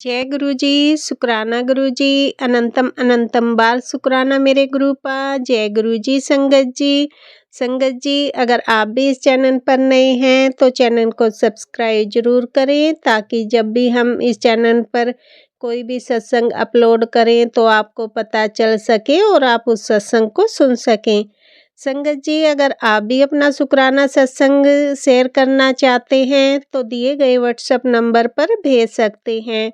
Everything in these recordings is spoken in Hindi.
जय गुरु जी, शुक्राना गुरु जी, अनंतम अनंतम बार शुक्राना मेरे गुरुपा। जय गुरु जी। संगत जी अगर आप भी इस चैनल पर नए हैं तो चैनल को सब्सक्राइब जरूर करें, ताकि जब भी हम इस चैनल पर कोई भी सत्संग अपलोड करें तो आपको पता चल सके और आप उस सत्संग को सुन सकें। संगत जी अगर आप भी अपना शुक्राना सत्संग शेयर करना चाहते हैं तो दिए गए व्हाट्सएप नंबर पर भेज सकते हैं।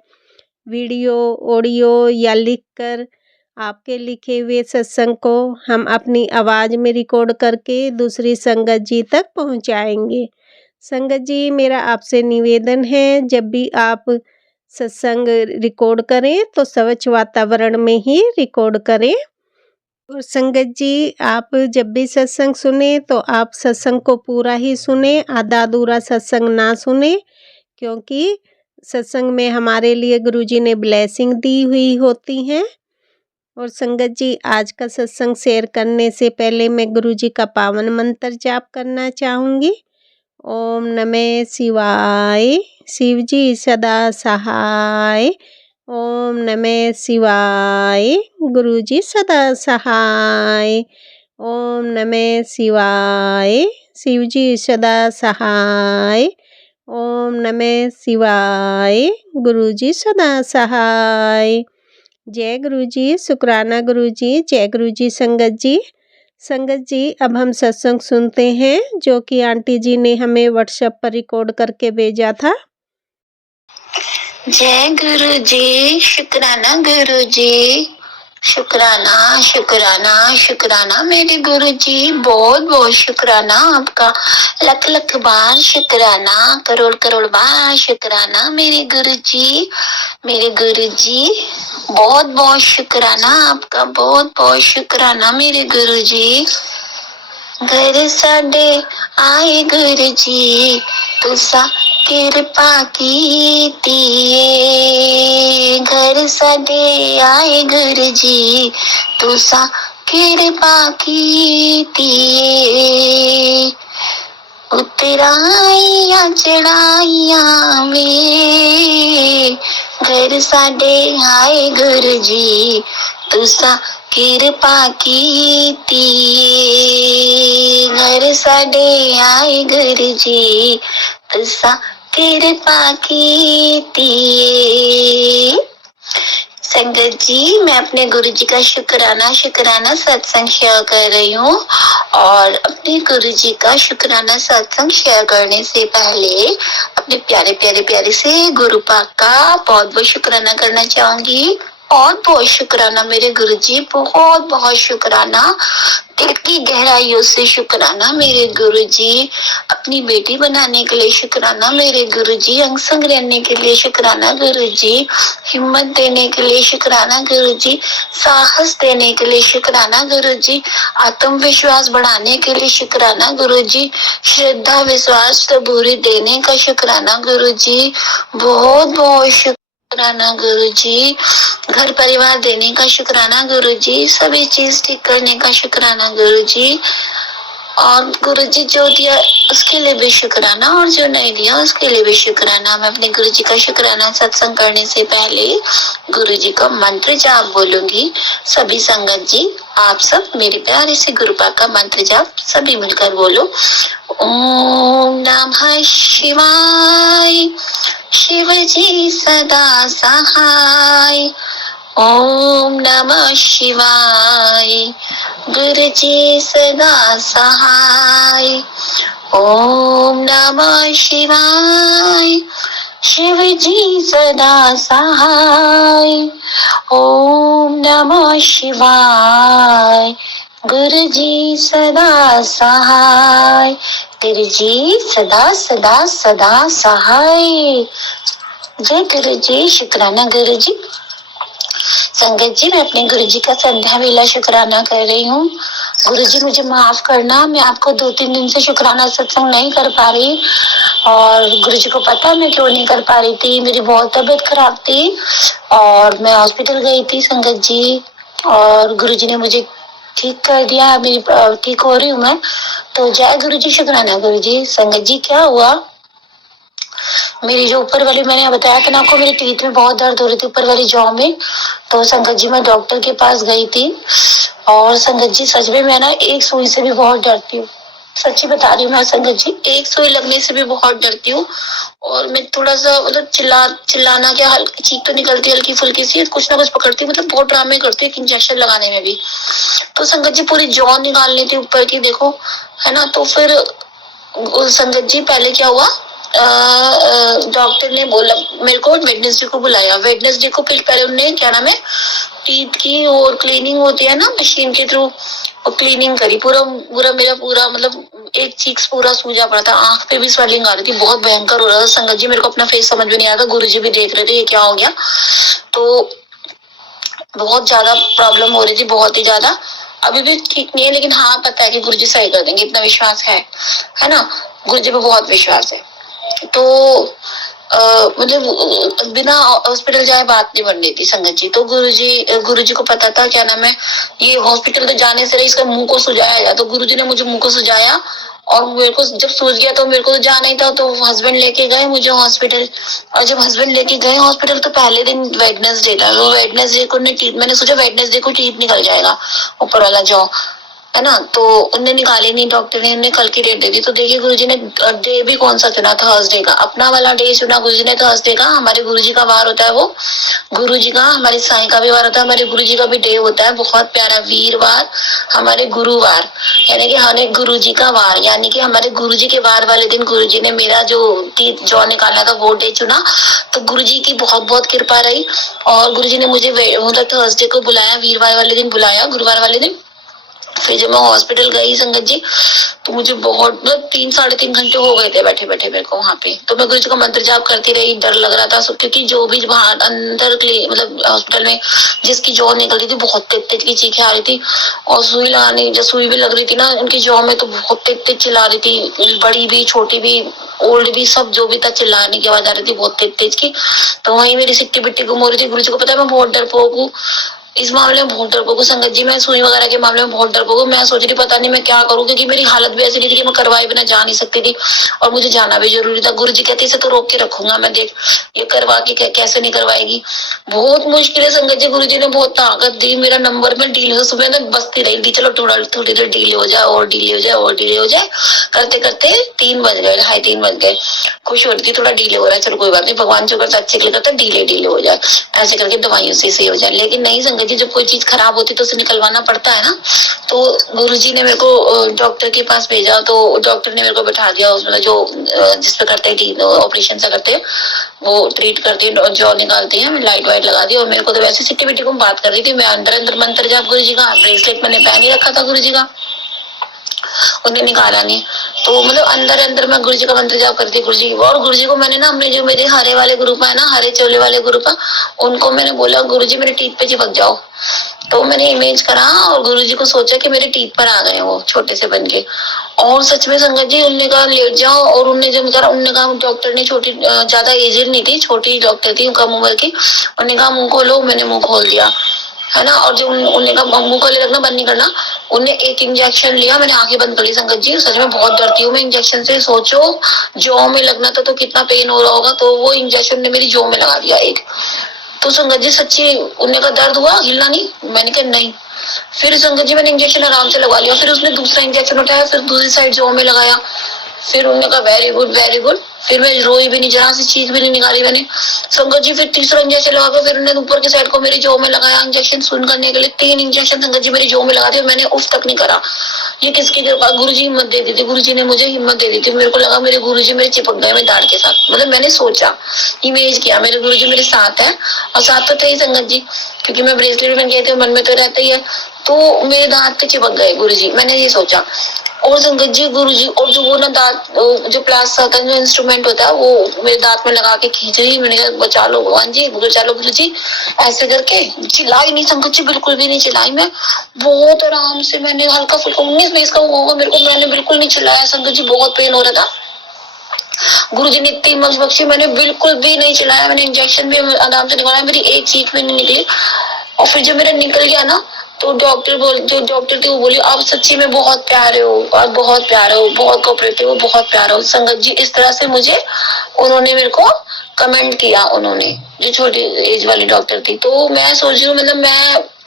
वीडियो, ऑडियो या लिखकर आपके लिखे हुए सत्संग को हम अपनी आवाज़ में रिकॉर्ड करके दूसरी संगत जी तक पहुंचाएंगे। संगत जी मेरा आपसे निवेदन है, जब भी आप सत्संग रिकॉर्ड करें तो स्वच्छ वातावरण में ही रिकॉर्ड करें। और संगत जी आप जब भी सत्संग सुने तो आप सत्संग को पूरा ही सुने, आधा अधूरा सत्संग ना सुने, क्योंकि सत्संग में हमारे लिए गुरुजी ने ब्लेसिंग दी हुई होती हैं। और संगत जी आज का सत्संग शेयर करने से पहले मैं गुरुजी का पावन मंत्र जाप करना चाहूँगी। ओम नमः शिवाय, शिव जी सदा सहाय। ओम नमः शिवाय, गुरुजी सदा सहाय। ओम नमः शिवाय, शिव जी सदा सहाय। ओम नमः शिवाय, गुरुजी सदा सहाय। जय गुरुजी, शुक्राना गुरुजी। जय गुरुजी। संगत जी अब हम सत्संग सुनते हैं जो कि आंटी जी ने हमें व्हाट्सएप पर रिकॉर्ड करके भेजा था। जय गुरु जी, शुक्राना गुरु जी, शुक्राना शुक्राना शुक्राना मेरे गुरु जी, बहुत बहुत शुक्राना आपका, लख लख बार शुक्राना, करोड़ करोड़ बार शुक्राना मेरे गुरु जी, बहुत बहुत शुक्राना आपका, बहुत बहुत शुक्राना मेरे गुरु जी। घर साडे आए गुरु जी, तुसा कृपा कीती, घर साडे आए गुरु जी, तुसा कृपा कीती, उतराइया चढ़ाइया वे, घर साडे आए गुरु जी, तुसा कृपा कीती, घर साडे आए गुरु जी, तुसा कृपा कीती। संगत जी मैं अपने गुरु जी का शुक्राना सत्संग शेयर कर रही हूँ, और अपने गुरु जी का शुक्राना सत्संग शेयर करने से पहले अपने प्यारे प्यारे प्यारे से गुरु पाक का बहुत बहुत शुक्राना करना चाहूंगी। बहुत बहुत शुक्राना मेरे गुरु जी, बहुत बहुत शुक्राना, दिल की गहराइयों से शुक्राना मेरे गुरु जी, अपनी बेटी बनाने के लिए शुक्राना मेरे गुरु जी, अंग संग रहने के लिए शुक्राना गुरु जी, हिम्मत देने के लिए शुक्राना गुरु जी, साहस देने के लिए शुक्राना गुरु जी, आत्मविश्वास बढ़ाने के लिए शुक्राना गुरु जी, श्रद्धा विश्वास सबूरी देने का शुक्राना गुरु जी, बहुत बहुत शुक्राना गुरु जी, घर परिवार देने का शुक्राना गुरु जी, सभी चीज ठीक करने का शुक्राना गुरु जी, और गुरु जी जो दिया उसके लिए भी शुक्राना, और जो नहीं दिया उसके लिए भी शुक्राना। मैं अपने गुरु जी का शुक्राना सत्संग करने से पहले गुरु जी का मंत्र जाप बोलूंगी। सभी संगत जी आप सब मेरे प्यारे से गुरु पाक का मंत्र जाप सभी मिलकर बोलो। ओम नमः शिवाय, शिव जी सदा सहाय। ओम नमः शिवाय, गुरु जी सदा सहाय। ओम नमः शिवाय, शिव जी सदा सहाय। ओम नमः शिवाय, गुरु जी सदा सहाय। गुरु जी सदा सदा सदा सहाय। जय गुरु जी, शुक्राना गुरु जी। संगत जी मैं अपने गुरु जी का संध्या वेला शुक्राना कर रही हूँ। गुरु जी मुझे माफ करना, मैं आपको 2-3 दिन से शुक्राना सत्संग नहीं कर पा रही, और गुरु जी को पता मैं क्यों नहीं कर पा रही थी, मेरी बहुत तबीयत खराब थी और मैं हॉस्पिटल गई थी संगत जी, और गुरु जी ने मुझे ठीक कर दिया, मेरी ठीक हो रही हूँ मैं। तो जय गुरु जी, शुक्राना गुरु जी। संगत जी क्या हुआ, मेरी जो ऊपर वाली, मैंने बताया था ना आपको, मेरी टीथ में बहुत दर्द हो रही थी ऊपर वाली जॉ में। तो संगत जी मैं डॉक्टर के पास गई थी, और संगत जी सच में मैं ना एक सुई से भी बहुत डरती हूँ। सच्ची बता रही हूँ मैं संगत जी, एक सुई लगने से भी बहुत डरती हूँ। और मैं थोड़ा सा मतलब चिल्लाना क्या, हल्की चीख तो निकलती है हल्की फुल्की सी, कुछ ना कुछ पकड़ती हूँ, मतलब बहुत ड्रामे करती हूँ इंजेक्शन लगाने में भी। तो संगत जी पूरी जॉ निकालनी थी ऊपर की, देखो है ना। तो फिर संगत जी पहले क्या हुआ, डॉक्टर ने बोला मेरे को वेडनेसडे को बुलाया। वेडनेसडे को फिर पहले उन्होंने क्या नाम है, टीथ की और क्लीनिंग होती है ना मशीन के थ्रू, और क्लीनिंग करी। पूरा पूरा मेरा पूरा मतलब एक चीक्स पूरा सूजा पड़ा था, आंख पे भी स्वेलिंग आ रही थी, बहुत भयंकर हो रहा था संगत जी। मेरे को अपना फेस समझ में नहीं आता, गुरुजी भी देख रहे थे ये क्या हो गया। तो बहुत ज्यादा प्रॉब्लम हो रही थी, बहुत ही ज्यादा। अभी भी ठीक नहीं है, लेकिन हाँ पता है कि गुरुजी सही कर देंगे, इतना विश्वास है ना। गुरुजी पे बहुत विश्वास है। तो मतलब बिना हॉस्पिटल जाए बात नहीं बन रही थी संगत जी। तो गुरुजी को पता था क्या नाम है, ये हॉस्पिटल तो जाने से रही, इसका मुंह को सुझाया जाए। तो गुरुजी ने मुझे मुंह को सुझाया, और मेरे को जब सूझ गया तो मेरे को तो जाना ही था। तो हस्बैंड लेके गए मुझे हॉस्पिटल, और जब हस्बैंड लेके गए हॉस्पिटल तो पहले दिन वेडनेसडे था। तो वेडनेसडे को मैंने सोचा वेडनेसडे को टीथ निकल जाएगा ऊपर वाला जॉ, है ना। तो उनने निकाली नहीं, डॉक्टर ने उन्हें कल की डेट दे दी। तो देखिए गुरुजी ने डे भी कौन सा चुना, थर्सडे का, अपना वाला डे चुना गुरुजी ने थर्सडे का। हमारे गुरुजी का वार होता है वो, गुरुजी का, हमारी साईं का भी वार होता है, हमारे गुरुजी का भी डे होता है बहुत प्यारा, वीरवार, हमारे गुरुवार, यानी कि हमारे गुरुजी का वार, यानी कि हमारे गुरुजी के वार वाले दिन गुरुजी ने मेरा जो टीथ जॉ निकालना था वो डे चुना। तो गुरुजी की बहुत बहुत कृपा रही, और गुरुजी ने मुझे मतलब थर्सडे को बुलाया, वीरवार वाले दिन बुलाया, गुरुवार वाले दिन। फिर जब मैं हॉस्पिटल गई संगत जी, तो मुझे बहुत मतलब 3 साढ़े 3 घंटे हो गए थे बैठे बैठे मेरे को वहां पे। तो मैं गुरुजी का मंत्र जाप करती रही, डर लग रहा था सब, क्योंकि जो भी बाहर अंदर मतलब हॉस्पिटल में जिसकी जॉ निकल रही थी, बहुत तेज तेज की चीखें आ रही थी। और सुई लगाने जब सुई भी लग रही थी ना उनकी जॉ में, तो बहुत तेज तेज चिल्ला रही थी, बड़ी भी छोटी भी ओल्ड भी, सब जो भी था चिल्लाने की आवाज आ रही थी बहुत तेज तेज की। तो वही मेरी सिक्की बिट्टी गुम हो रही थी। गुरुजी को पता है मैं बहुत डरपोक हूँ इस मामले में, बहुत डरपोक हूँ संगत जी। मैं सुई वगैरह के मामले में बहुत डरपोक हूँ। मैं सोच रही पता नहीं मैं क्या करूँ, क्योंकि मेरी हालत भी ऐसी नहीं थी कि मैं करवाए बिना जा नहीं सकती थी, और मुझे जाना भी जरूरी था। गुरुजी कहते इसे तो रोक के रखूंगा मैं, देख ये करवा के कैसे नहीं करवाएगी। बहुत मुश्किल है संगत जी, गुरुजी ने बहुत ताकत दी। मेरा नंबर में डील हो, सुबह मैं बसती रही थी, चलो थोड़ा थोड़ी देर डीले हो जाए और डीले हो जाए और डीले हो जाए, करते करते 3 बज गए, 2:30 बज गए। खुश हो रही थी थोड़ा डीले हो रहा है, चलो कोई बात नहीं, भगवान जो करता अच्छे के लिए करता, डीले डीले हो जाए, ऐसे करके दवाइयों से सही हो जाए। लेकिन नहीं संगत जी, जब कोई चीज खराब होती तो उसे निकलवाना पड़ता है ना। तो गुरुजी ने मेरे को डॉक्टर के पास भेजा, तो डॉक्टर ने मेरे को बैठा दिया उसमें, जो जिसपे करते हैं ऑपरेशन सा करते हैं, वो ट्रीट करते हैं, जॉ निकालते हैं, लाइट वाइट लगा दी। और मेरे को तो वैसे सिट्टी बिट्टी को बात कर रही थी मैं, अंदर अंदर मंत्र जाप गुरुजी का, ब्रेसलेट मैंने पहन ही रखा था गुरुजी का, उन्हें निकाला नहीं। तो मतलब अंदर अंदर मैं गुरुजी का मंत्र जाप करती गुरुजी की। और गुरुजी को मैंने ना अपने जो मेरे हरे वाले ग्रुप है ना, हरे चोले वाले ग्रुप है, उनको मैंने बोला गुरुजी मेरे टीथ पे चिपक जाओ। तो मैंने इमेज करा और गुरुजी को सोचा कि मेरे टीथ पर आ गए वो छोटे से बन के। और सच में संगत जी उन्होंने कहा लेट जाओ, और उन्होंने जब कहा, उन्होंने कहा डॉक्टर ने, छोटी ज्यादा एजेड नहीं थी, छोटी डॉक्टर थी कम उम्र की, उन्होंने कहा मुंह खोलो, मैंने मुंह खोल दिया, है ना। और जो उन्होंने कहा मुंह खोले रखना, बंद नहीं करना। उन्हें एक इंजेक्शन लिया, मैंने आंखें बंद कर ली संगत जी। सच में बहुत डरती हूँ मैं इंजेक्शन से, सोचो जॉ में लगना था तो कितना पेन हो रहा होगा। तो वो इंजेक्शन ने मेरी जॉ में लगा दिया एक। तो संगत जी सच्ची उन्हें का दर्द हुआ, हिलना नहीं, मैंने कहा नहीं। फिर संगत जी मैंने इंजेक्शन आराम से लगा लिया, फिर उसने दूसरा इंजेक्शन उठाया, फिर दूसरी साइड जॉ में लगाया। फिर उन्होंने कहा वेरी गुड वेरी गुड। फिर मैं रोई भी नहीं, जरा सी चीख भी नहीं निकाली मैंने संगत जी। फिर तीसरा इंजेक्शन लगा के फिर उन्होंने ऊपर की साइड को मेरी जॉ में लगाया इंजेक्शन, सुन करने के लिए 3 इंजेक्शन संगत जी मेरी जॉ में लगा दिया। मैंने उफ तक नहीं करा। ये किसकी कृपा, गुरुजी हिम्मत दे दी थी, गुरुजी ने मुझे हिम्मत दे दी थी। मेरे को लगा मेरे गुरुजी मेरे चिपक गए मैं दाढ़ के साथ, मतलब मैंने सोचा, इमेज किया मेरे गुरुजी मेरे साथ है, और साथ तो थे ही संगत जी, क्योंकि मैं ब्रेसलेट बन गए थे, मन में तो रहता ही है। तो मेरे दांत पे चिपक गए गुरुजी, मैंने ये सोचा। और संगत जी गुरुजी, और जो वो ना दांत, जो प्लास्टर होता है, जो इंस्ट्रूमेंट होता है, वो मेरे दांत में लगा के खींच रही। मैंने कहा बचा लो भगवान जी, बचा लो गुरुजी, ऐसे करके। चिल्लाई नहीं संगत जी, बिल्कुल भी नहीं चिल्लाई मैं, बहुत आराम से मैंने हल्का फुल्का 19-20 का हुआ होगा मेरे को, मैंने बिल्कुल नहीं चिल्लाया संगत जी, बहुत पेन हो रहा था। गुरुजी ने इतनी मक्ष बख्शी, मैंने बिल्कुल भी नहीं चिल्लाया, मैंने इंजेक्शन भी आराम से निकाला, मेरी एक चीख भी नहीं निकली। और फिर जब मेरा निकल गया ना, तो जो डॉक्टर थी वो बोली आप सच्ची में बहुत प्यारे हो, और बहुत प्यारे हो, बहुत कोऑपरेटिव हो, बहुत प्यारे हो संगत जी। इस तरह से मुझे उन्होंने मेरे को कमेंट किया, उन्होंने, जो छोटी एज वाली डॉक्टर थी। तो मैं सोच रही हूँ, मतलब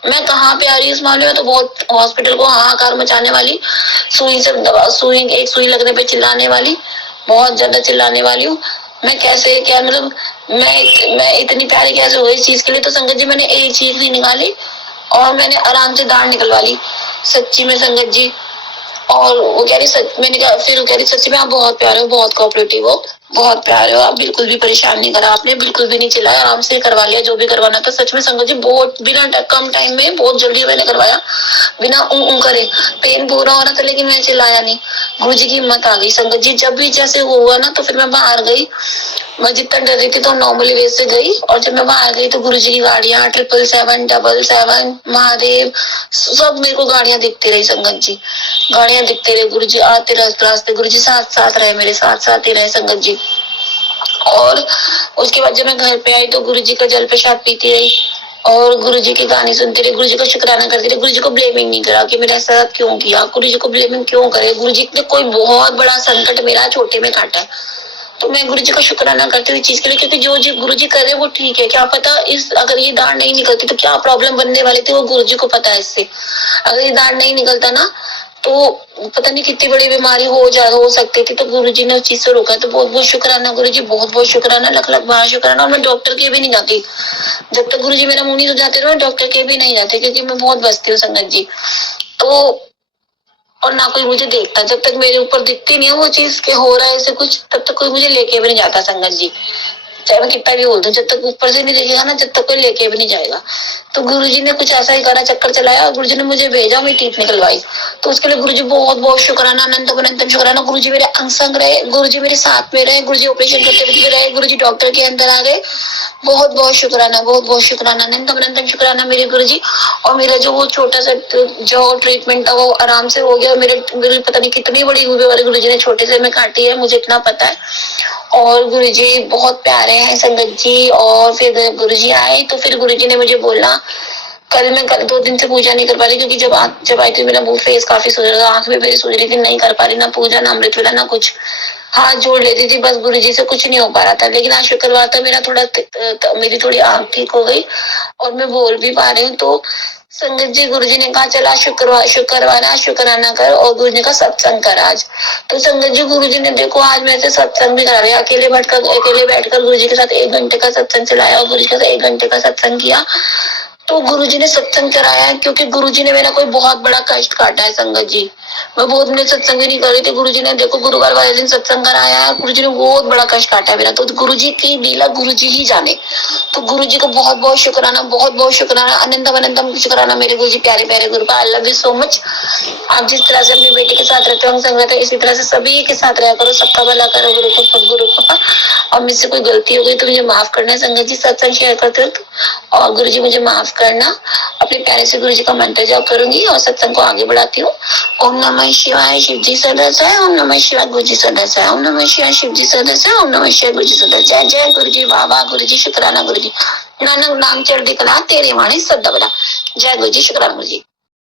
मैं कहाँ पे आ रही हूँ इस मामले में, तो बहुत हॉस्पिटल को हाहाकार मचाने वाली, सुई से दवा, एक सुई लगने पे चिल्लाने वाली, बहुत ज्यादा चिल्लाने वाली हूँ। मैं कैसे क्या, मतलब मैं इतनी प्यारी कैसे हो इस चीज के लिए। तो संगत जी मैंने एक चीज नहीं निकाली और मैंने आराम से दाढ़ निकलवा ली, सच्ची में संगत जी। और वो कह रही मैंने कहा, फिर वो कह रही सच्ची में आप बहुत प्यारे हो, बहुत कोऑपरेटिव हो, बहुत प्यारे हो, आप बिल्कुल भी परेशान नहीं करा आपने, बिल्कुल भी नहीं चिल्लाया, आराम से करवा लिया जो भी करवाना था। सच में संगत जी बहुत बिना कम टाइम में बहुत जल्दी मैंने करवाया, बिना करे। पेन पूरा हो रहा था लेकिन मैं चिल्लाया नहीं। गुरु जी की हिम्मत आ गई संगत जी। जब भी जैसे हुआ ना तो फिर मैं बाहर गई, मैं जितना डर रही थी तो नॉर्मली वे से गई, और जब मैं बाहर गई तो गुरु जी की गाड़ियां 777, 777, महादेव, सब मेरे को गाड़ियां दिखती रही संगत जी, गाड़ियां दिखते रहे। गुरु जी आते रास्ते, गुरु जी साथ साथ रहे, मेरे साथ साथ ही रहे संगत जी। और उसके बाद जब मैं घर पे आई तो गुरु जी का जल प्रसाद पीती रही और गुरु जी के गाने सुनते रहे, गुरु जी का शुक्राना करते रहे। गुरु जी को ब्लेमिंग नहीं करा कि मेरा साथ क्यों किया, गुरु जी को ब्लेमिंग क्यों करे। गुरु जी ने कोई बहुत बड़ा संकट मेरा छोटे में काटा है, तो मैं गुरु जी का शुक्राना करती हुई चीज के लिए, क्योंकि जो जी गुरु जी कर रहे वो ठीक है। क्या पता इस अगर ये दाढ़ नहीं निकलती तो क्या प्रॉब्लम बनने वाले थे, वो गुरु जी को पता है। इससे अगर ये दाढ़ नहीं निकलता ना तो पता नहीं कितनी बड़ी बीमारी हो सकती थी। तो गुरु जी ने उस चीज से रोका। तो बहुत बहुत शुक्राना गुरु जी, बहुत बहुत शुक्राना, लख लख बार शुक्राना। और मैं डॉक्टर के भी नहीं जाती जब तक गुरु जी मेरा मुंह नहीं सुझाते रहो, डॉक्टर के भी नहीं जाते, क्योंकि मैं बहुत बचती हूँ संगत जी। तो और ना कोई मुझे देखता, जब तक मेरे ऊपर दिखती नहीं है वो चीज के हो रहा है ऐसे कुछ, तब तक कोई मुझे लेके भी नहीं जाता संगत जी। चाहे मैं कितना भी बोल दूं, जब तक ऊपर से नहीं देखेगा ना, जब तक कोई लेके भी नहीं जाएगा। तो गुरुजी ने कुछ ऐसा ही करा, चक्कर चलाया और गुरुजी ने मुझे भेजा, मेरी टीथ निकलवाई। तो उसके लिए गुरुजी बहुत बहुत शुक्राना, अनंत शुक्राना। गुरुजी मेरे अंग संग रहे, गुरुजी मेरे साथ में रहे, गुरुजी ऑपरेशन करते हुए रहे, गुरुजी डॉक्टर के अंदर आ गए। बहुत बहुत शुक्राना, बहुत बहुत शुक्राना, अनंत शुक्राना मेरे गुरुजी। और मेरा जो वो छोटा सा जो ट्रीटमेंट था वो आराम से हो गया। मेरे पता नहीं कितनी बड़ी हुए वाले गुरुजी ने छोटे से में काटी है, मुझे इतना पता है। और गुरुजी बहुत प्यारे हैं संगत जी। और फिर गुरुजी आए तो फिर गुरुजी ने मुझे बोला, कल 2 दिन से पूजा नहीं कर पा रही, क्योंकि जब आई थी मेरा वो फेस काफी सूज रहा था, आंख भी मेरी सूज रही थी, नहीं कर पा रही, ना पूजा ना अमृत वेला ना कुछ, हाथ जोड़ लेती थी बस, गुरुजी से कुछ नहीं हो पा रहा था। लेकिन आज शुक्रवार था, मेरा मेरी थोड़ी आंख ठीक हो गई और मैं बोल भी पा रही हूँ। तो संगत जी गुरुजी ने कहा चला शुक्राना कर, और गुरुजी का सत्संग कर आज। तो संगत जी गुरुजी ने देखो आज मेरे से सत्संग भी करा रहे, अकेले बैठकर गुरुजी के साथ 1 घंटे का सत्संग चलाया और गुरुजी के साथ 1 घंटे का सत्संग किया। तो गुरुजी ने सत्संग कराया है, क्योंकि गुरुजी ने मेरा कोई बहुत बड़ा कष्ट काटा है संगत जी। मैं बहुत दिन सत्संग ही नहीं कर रही थी, गुरुजी ने देखो गुरुवार वाले दिन सत्संग कराया है, गुरुजी ने बहुत बड़ा कष्ट काटा है मेरा। तो गुरुजी की लीला गुरुजी ही जाने। तो गुरुजी को बहुत बहुत शुक्राना, बहुत बहुत शुक्राना, अनंतम शुक्राना मेरे गुरुजी, प्यारे प्यारे गुरु का। I love you so much. आप जिस तरह से अपनी बेटी के साथ रहते हो संग रहते, इसी तरह से सभी के साथ रहा करो, सबका भला करो गुरु को, सदगुरु को। और मुझसे कोई गलती हो गई तो मुझे माफ करना संगत जी, सत्संग शेयर करते हो और गुरुजी मुझे माफ करना। अपने प्यारे से गुरुजी का मंत्र जाप करूंगी और सत्संग को आगे बढ़ाती हूँ। ओम नमः शिवाय शिव जी सदस्य है, ओम नमः शिवाय गुरु जी सदस्य है, ओम नमः शिवाय शिव जी सदस्य है, ओम नमः शिवाय गुरु जी सदस्य। जय जय गुरु जी, बाबा गुरु जी, शुक्राना गुरु जी, नानक नाम चढ़ कला तेरे वाणी सदा बला। जय गुरु जी, शुक्राना गुरु जी।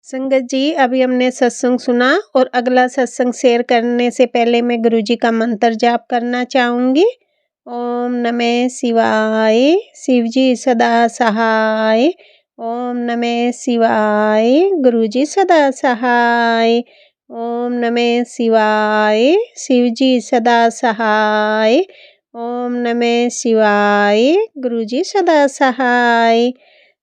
संगत जी अभी हमने सत्संग सुना और अगला सत्संग शेयर करने से पहले मैं गुरुजी का मंत्र जाप करना चाहूँगी। ओम नमः शिवाय, शिव जी सदा सहाय। ओम नमः शिवाय, गुरुजी सदा सहाय। ओम नमः शिवाय, शिव जी सदा सहाय। ओम नमः शिवाय, गुरुजी सदा सहाय।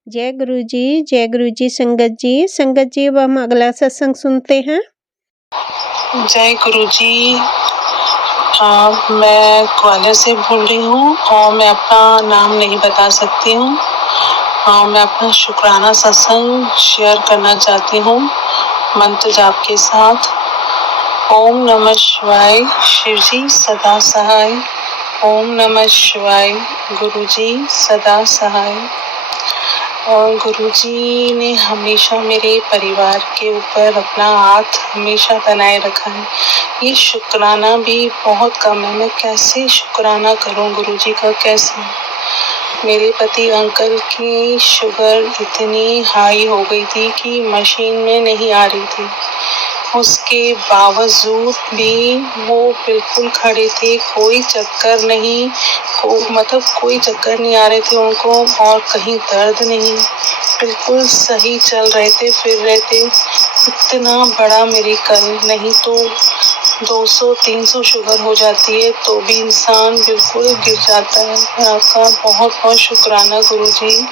जय गुरु जी। संगत जी अब हम अगला सत्संग सुनते हैं। जय गुरु जी। मैं ग्वालियर से बोल रही हूँ और मैं अपना नाम नहीं बता सकती हूँ। मैं अपना शुक्राना सत्संग शेयर करना चाहती हूँ मंत्र जाप के साथ। ओम नमः शिवाय, शिव जी सदा सहाय। ओम नमः शिवाय, गुरु जी सदा सहाय। और गुरुजी ने हमेशा मेरे परिवार के ऊपर अपना हाथ हमेशा बनाए रखा है। ये शुक्राना भी बहुत कम है, मैं कैसे शुक्राना करूं गुरुजी का, कैसे। मेरे पति अंकल की शुगर इतनी हाई हो गई थी कि मशीन में नहीं आ रही थी। उसके बावजूद भी वो बिल्कुल खड़े थे, कोई चक्कर नहीं, मतलब कोई चक्कर नहीं आ रहे थे उनको और कहीं दर्द नहीं, बिल्कुल सही चल रहे थे, फिर रहे थे। इतना बड़ा मिरेकल, नहीं तो 200-300 शुगर हो जाती है तो भी इंसान बिल्कुल गिर जाता है। आपका बहुत बहुत शुक्राना गुरुजी,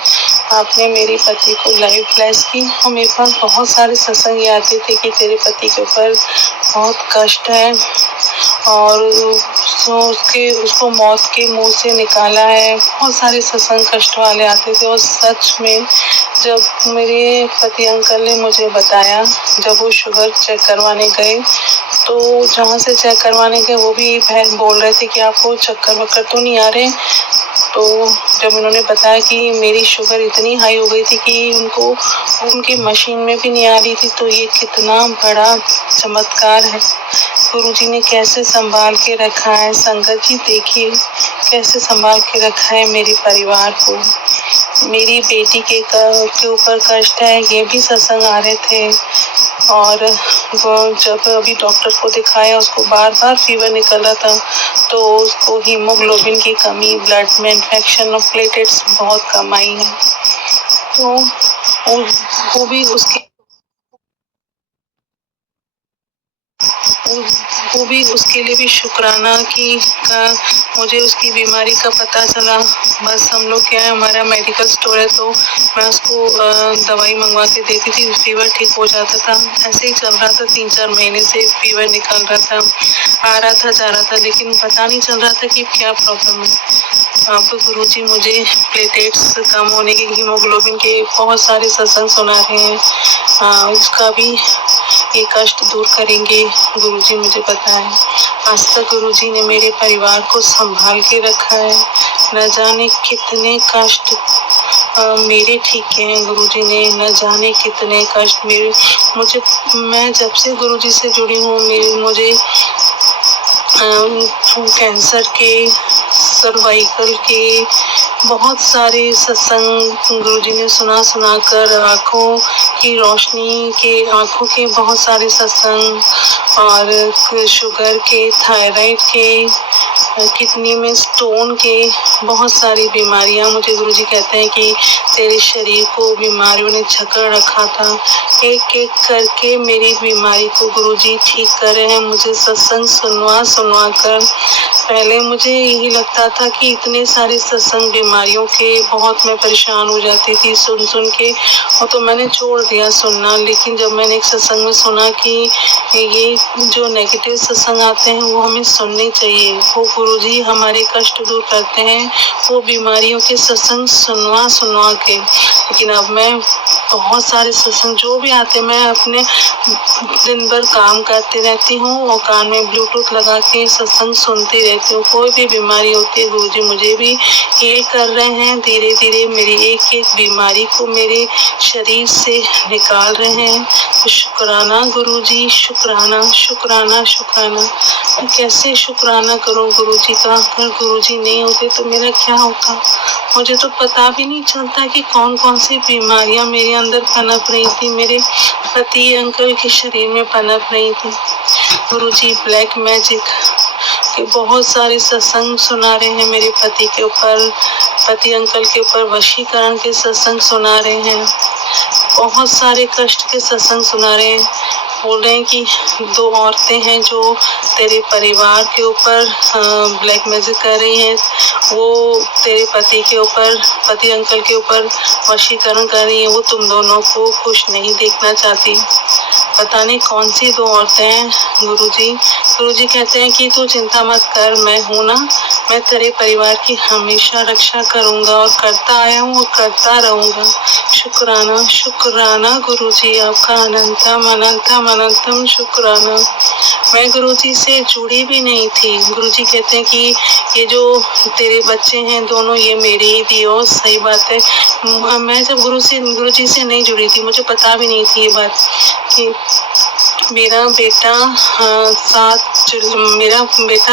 आपने मेरे पति को लाइफ ब्लेस की। और मेरे पास बहुत सारे सत्संग आते थे कि तेरे पति के ऊपर बहुत कष्ट है और उसको मौत के मुंह से निकाला है। बहुत सारे सत्संग कष्ट वाले आते थे और सच में जब मेरे पति अंकल ने मुझे बताया, जब वो शुगर चेक करवाने गए तो जहाँ से चेक करवाने गए वो भी बहन बोल रहे थे कि आपको चक्कर वक्कर तो नहीं आ रहे। तो जब उन्होंने बताया कि मेरी शुगर इतनी हाई हो गई थी कि उनकी मशीन में भी नहीं आ रही थी, तो ये कितना बड़ा चमत्कार है। गुरुजी ने कैसे संभाल के रखा है। संगत जी देखिए कैसे संभाल के रखा है मेरे परिवार को। मेरी बेटी के ऊपर कष्ट है, ये भी सत्संग आ रहे थे और वो जब अभी डॉक्टर को दिखाया उसको बार बार फीवर निकल रहा था, तो उसको हीमोग्लोबिन की कमी, ब्लड में इन्फेक्शन और प्लेटलेट्स बहुत कम आई है। तो वो भी उसके लिए भी शुक्राना कि मुझे उसकी बीमारी का पता चला। बस हम लोग क्या है, हमारा मेडिकल स्टोर है तो मैं उसको दवाई मंगवा के देती थी, फीवर ठीक हो जाता था। ऐसे ही चल रहा था, 3-4 महीने से फीवर निकल रहा था, आ रहा था जा रहा था, लेकिन पता नहीं चल रहा था कि क्या प्रॉब्लम है। अब गुरुजी मुझे प्लेटलेट्स कम होने के, हीमोग्लोबिन के बहुत सारे सत्संग सुना रहे हैं। उसका भी ये कष्ट दूर करेंगे गुरुजी, मुझे पता है। आज तक गुरुजी ने मेरे परिवार को संभाल के रखा है। न जाने कितने कष्ट मेरे ठीक हैं गुरुजी ने, न जाने कितने कष्ट मैं जब से गुरुजी से जुड़ी हूँ मुझे कैंसर के, सर्वाइकल के बहुत सारे सत्संग गुरुजी ने सुना कर, आँखों की रोशनी के, आँखों के बहुत सारे सत्संग और शुगर के, थायराइड के, किडनी में स्टोन के, बहुत सारी बीमारियां मुझे गुरुजी कहते हैं कि तेरे शरीर को बीमारियों ने जकड़ रखा था। एक एक करके मेरी बीमारी को गुरुजी ठीक कर रहे हैं। मुझे सत्संग सुनवा कर पहले मुझे यही लगता था कि इतने सारे सत्संग बीमारियों के, बहुत मैं परेशान हो जाती थी सुन के, और तो मैंने छोड़ दिया सुनना। लेकिन जब मैंने एक सत्संग में सुना कि ये जो नेगेटिव सत्संग आते हैं वो हमें सुनने चाहिए, वो गुरुजी हमारे कष्ट दूर करते हैं, वो बीमारियों के सत्संग सुनवा के। लेकिन अब मैं बहुत सारे सत्संग जो भी आते, मैं अपने दिन भर काम करते रहती हूँ और कान में ब्लूटूथ लगा के सत्संग सुनती रहती हूँ। कोई भी बीमारी होती है गुरुजी मुझे भी हील कर रहे हैं, धीरे धीरे मेरी एक एक बीमारी को मेरे शरीर से निकाल रहे हैं। तो शुक्राना गुरुजी, शुक्राना शुक्राना शुक्राना। मैं कैसे शुक्राना करूँ गुरुजी का? अगर गुरुजी नहीं होते तो मेरा क्या होता? मुझे तो पता भी नहीं चलता कि कौन कौन सी बीमारियां मेरे अंदर पनप रही थी, मेरे पति अंकल के शरीर में पनप रही थी। गुरुजी ब्लैक मैजिक के बहुत सारे सत्संग सुना रहे हैं मेरे पति के ऊपर, पति अंकल के ऊपर वशीकरण के सत्संग सुना रहे हैं, बहुत सारे कष्ट के सत्संग सुना रहे हैं। बोल रहे हैं कि 2 औरतें हैं जो तेरे परिवार के ऊपर ब्लैक मैजिक कर रही हैं, वो तेरे पति के ऊपर, पति अंकल के ऊपर वशीकरण कर रही हैं, वो तुम दोनों को खुश नहीं देखना चाहती। पता नहीं कौन सी 2 औरतें हैं गुरुजी। गुरुजी कहते हैं कि तू चिंता मत कर, मैं हूं ना, मैं तेरे परिवार की हमेशा रक्षा करूंगा और करता आया हूँ और करता रहूंगा। शुक्राना शुक्राना गुरुजी, आपका अनंतम अनंतम अनंतम शुक्राना। मैं गुरुजी से जुड़ी भी नहीं थी। गुरुजी कहते हैं कि ये जो तेरे बच्चे हैं दोनों, ये मेरे ही दियो। सही बात है, मैं जब गुरुजी से नहीं जुड़ी थी, मुझे पता भी नहीं थी ये बात कि मेरा बेटा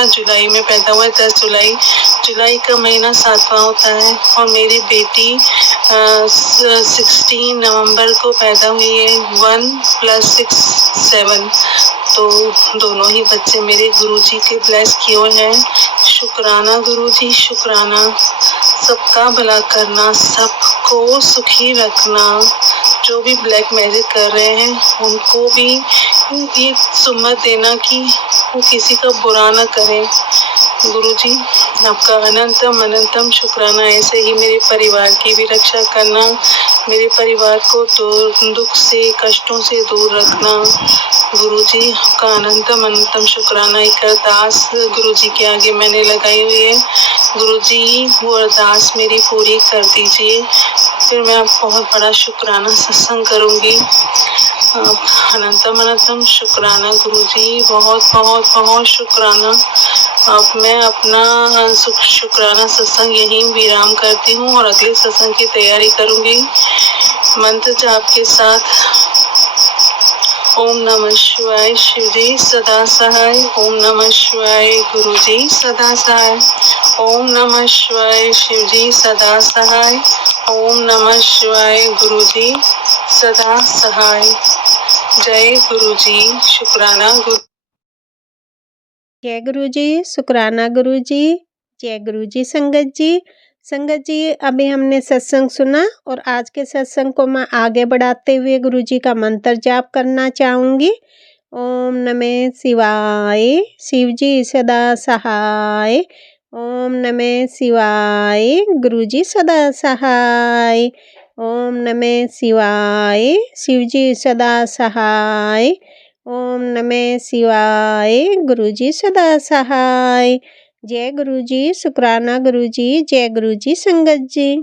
जुलाई में पैदा हुआ है, 10 जुलाई जुलाई का महीना 7वां होता है और मेरी बेटी 16 नवंबर को पैदा हुई है। 1 + 6 7, तो दोनों ही बच्चे मेरे गुरुजी के ब्लेस किए हुए हैं। शुक्राना गुरुजी, शुक्राना। सबका भला करना, सबको सुखी रखना। जो भी ब्लैक मैजिक कर रहे हैं उनको भी ये सुम्मत देना कि वो किसी का बुरा ना करें। गुरुजी, आपका अनंतम शुक्राना। ऐसे ही मेरे परिवार की भी रक्षा करना, मेरे परिवार को दुख से, कष्टों से दूर रखना। गुरुजी, आपका अनंतम शुक्राना। एक अरदास गुरुजी के आगे मैंने लगाई हुई है। गुरुजी, वो अरदास मेरी पूरी कर दीजिए, फिर मैं आप बहुत बड़ा शुक्राना सत्संग करूँगी। अनंतम शुक्राना गुरुजी, बहुत शुक्राना। अब मैं अपना शुक्राना सत्संग यहीं विराम करती हूँ और अगले सत्संग की तैयारी करूँगी। मंत्र जाप के साथ ओम नमः शिवाय शिवजी सदा सहाय। ओम नमः शिवाय गुरुजी सदा सहाय। ओम नमः शिवाय शिवजी सदा सहाय। ओम नमः शिवाय गुरुजी सदा सहाय। जय गुरुजी, शुक्राना गुरु। जय गुरुजी, शुक्राना गुरुजी, जय गुरुजी संगत जी। संगत जी, अभी हमने सत्संग सुना और आज के सत्संग को मैं आगे बढ़ाते हुए गुरुजी का मंत्र जाप करना चाहूँगी। ओम नमः शिवाय, शिवजी सदा सहाय। ओम नमः शिवाय, गुरुजी सदा सहाय। ओम नमः शिवाय, शिवजी सदा सहाय। ओम नमः शिवाय, गुरुजी सदा सहाय। जय गुरुजी, शुक्राना गुरुजी, जय गुरुजी संगत जी।